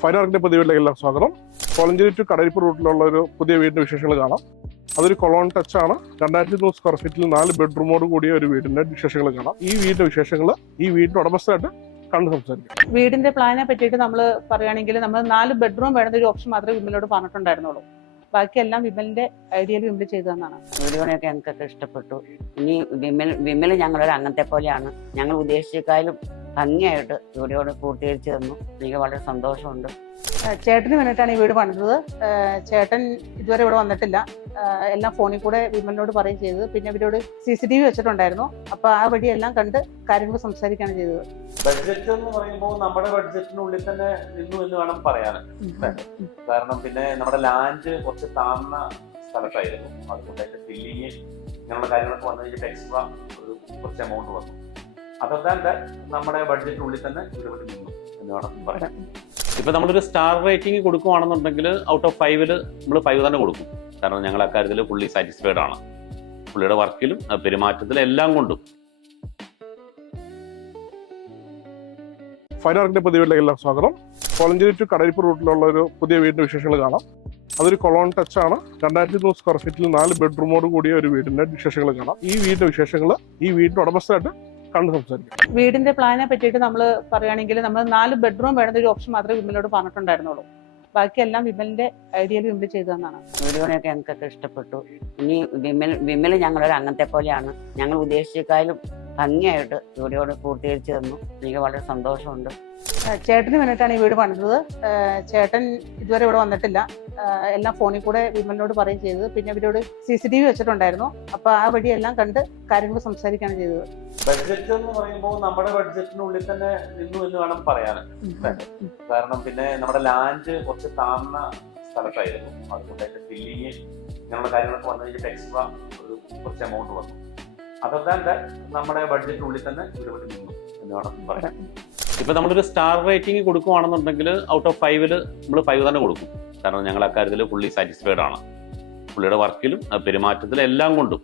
Fine ആർക്കിന്റെ പുതിയ വീട്ടിലേക്ക് എല്ലാം സ്വാഗതം. കോളഞ്ചേരി ടു കടയിപ്പ് റൂട്ടിലുള്ള ഒരു പുതിയ വീടിന്റെ വിശേഷങ്ങൾ കാണാം. അതൊരു കൊളോൺ ടച്ച് ആണ്. 2200 സ്ക്വയർ ഫീറ്റിൽ 4 ബെഡ്റൂമോട് കൂടിയ ഒരു വീടിന്റെ വിശേഷങ്ങൾ കാണാം. ഈ വീടിന്റെ വിശേഷങ്ങൾ ഈ വീടിന്റെ ഉടമസ്ഥയായിട്ട് കണ്ടു സംസാരിക്കാം. വീടിന്റെ പ്ലാനെ പറ്റിയിട്ട് നമ്മൾ പറയുകയാണെങ്കിൽ നമ്മൾ 4 ബെഡ്റൂം വേണമെന്ന ഒരു ഓപ്ഷൻ മാത്രമേ വിമലോട് പറഞ്ഞിട്ടുണ്ടായിരുന്നുള്ളൂ. ബാക്കിയെല്ലാം വിമലിന്റെ ഐഡിയയിൽ വിമൽ ചെയ്തതെന്നാണ്. വീടുകളൊക്കെ ഞങ്ങൾക്കൊക്കെ ഇഷ്ടപ്പെട്ടു. ഇനി വിമൽ ഞങ്ങളൊരു അംഗത്തെ പോലെയാണ്. ഞങ്ങൾ ഉദ്ദേശിച്ചേക്കാളും ഭംഗിയായിട്ട് ജോലിയോട് പൂർത്തീകരിച്ചു തന്നു. എനിക്ക് വളരെ സന്തോഷമുണ്ട്. ചേട്ടന് വേണ്ടിയിട്ടാണ് ഈ വീട് പണിതത്. ചേട്ടൻ ഇതുവരെ ഇവിടെ വന്നിട്ടില്ല. എല്ലാം ഫോണിൽ കൂടെ വിമലിനോട് പറയുകയും ചെയ്തത്. പിന്നെ ഇവരോട് CCTV വെച്ചിട്ടുണ്ടായിരുന്നു. അപ്പൊ ആ വഴി എല്ലാം കണ്ട് കാര്യങ്ങൾ സംസാരിക്കുകയാണ് ചെയ്തത്. ബഡ്ജറ്റ് എന്ന് പറയുമ്പോൾ നമ്മുടെ ബഡ്ജറ്റിനുള്ളിൽ തന്നെ നിന്നു എന്ന് വേണം പറയാൻ. കാരണം പിന്നെ നമ്മുടെ ലാൻഡ് കുറച്ച് താഴ്ന്ന സ്ഥലത്തായിരുന്നു. അതുകൊണ്ട് അതിന്റെ ഫില്ലിങ് ഇങ്ങനെയുള്ള കാര്യങ്ങളൊക്കെ വന്നു കഴിഞ്ഞിട്ട് എക്സ്ട്രാ ഒരു കുറച്ച് എമൗണ്ട് വന്നു. അതല്ലാണ്ട് നമ്മുടെ ബഡ്ജറ്റിനുള്ളിൽ തന്നെ ഇവിടെ നിന്നു എന്ന് വേണം പറയാൻ. ഇപ്പൊ നമ്മളൊരു സ്റ്റാർ റേറ്റിംഗ് കൊടുക്കുകയാണെന്നുണ്ടെങ്കിൽ ഔട്ട് ഓഫ് 5 നമ്മൾ 5 തന്നെ കൊടുക്കും. കാരണം ഞങ്ങൾ അക്കാര്യത്തിൽ ഫുള്ളി സാറ്റിസ്ഫൈഡ് ആണ്. പുള്ളിയുടെ വർക്കിലും പെരുമാറ്റത്തിലും എല്ലാം കൊണ്ടും. ഫൈൻ ആർക്കിന്റെ പുതിയ വീട്ടിലേക്ക് എല്ലാം സ്വാഗതം. കോളഞ്ചേരി ടു കടയിപ്പ് റൂട്ടിലുള്ള ഒരു പുതിയ വീടിന്റെ വിശേഷങ്ങൾ കാണാം. അതൊരു കൊളോൺ ടച്ച് ആണ്. 2200 സ്ക്വയർ ഫീറ്റിൽ 4 ബെഡ്റൂമോട് കൂടിയ ഒരു വീടിന്റെ വിശേഷങ്ങൾ കാണാം. ഈ വീടിന്റെ വിശേഷങ്ങൾ ഈ വീടിന്റെ ഉടമസ്ഥയായിട്ട് കണ്ടു സംസാരിക്കാം. വീടിന്റെ പ്ലാനെ പറ്റിയിട്ട് നമ്മൾ പറയുകയാണെങ്കിൽ നമ്മൾ 4 ബെഡ്റൂം വേണമെന്ന ഒരു ഓപ്ഷൻ മാത്രമേ വിമലോട് പറഞ്ഞിട്ടുണ്ടായിരുന്നുള്ളൂ. ബാക്കിയെല്ലാം വിമലിന്റെ ഐഡിയയിൽ വിമൽ ചെയ്തതെന്നാണ്. വീടുകളൊക്കെ ഞങ്ങൾക്കൊക്കെ ഇഷ്ടപ്പെട്ടു. ഇനി വിമൽ ഞങ്ങളൊരു അംഗത്തെ പോലെയാണ്. ഞങ്ങൾ ഉദ്ദേശിച്ചേക്കാളും ഭംഗിയായിട്ട് ജോലിയോട് പൂർത്തീകരിച്ചു തന്നു. എനിക്ക് വളരെ സന്തോഷമുണ്ട്. ചേട്ടന് വേണ്ടിയിട്ടാണ് ഈ വീട് പണിതത്. ചേട്ടൻ ഇതുവരെ ഇവിടെ വന്നിട്ടില്ല. എല്ലാം ഫോണിൽ കൂടെ വിമലിനോട് പറയുകയും ചെയ്തത്. പിന്നെ ഇവരോട് CCTV വെച്ചിട്ടുണ്ടായിരുന്നു. അപ്പൊ ആ വഴി എല്ലാം കണ്ട് കാര്യങ്ങൾ സംസാരിക്കുകയാണ് ചെയ്തത്. ബഡ്ജറ്റ് എന്ന് പറയുമ്പോൾ നമ്മുടെ ബഡ്ജറ്റിനുള്ളിൽ തന്നെ നിന്നു എന്ന് വേണം പറയാൻ. കാരണം പിന്നെ നമ്മുടെ ലാൻഡ് കുറച്ച് താഴ്ന്ന സ്ഥലത്തായിരുന്നു. അതുകൊണ്ട് അതിന്റെ ഫില്ലിങ് ഇങ്ങനെയുള്ള കാര്യങ്ങളൊക്കെ വന്നു കഴിഞ്ഞിട്ട് എക്സ്ട്രാ ഒരു കുറച്ച് എമൗണ്ട് വന്നു. അതല്ലാണ്ട് നമ്മുടെ ബഡ്ജറ്റിനുള്ളിൽ തന്നെ ഇവിടെ നിന്നു എന്ന് വേണം പറയാൻ. ഇപ്പൊ നമ്മളൊരു സ്റ്റാർ റേറ്റിംഗ് കൊടുക്കുകയാണെന്നുണ്ടെങ്കിൽ ഔട്ട് ഓഫ് 5 നമ്മൾ 5 തന്നെ കൊടുക്കും. കാരണം ഞങ്ങൾ അക്കാര്യത്തിൽ ഫുള്ളി സാറ്റിസ്ഫൈഡ് ആണ്. പുള്ളിയുടെ വർക്കിലും പെരുമാറ്റത്തിലും എല്ലാം കൊണ്ടും.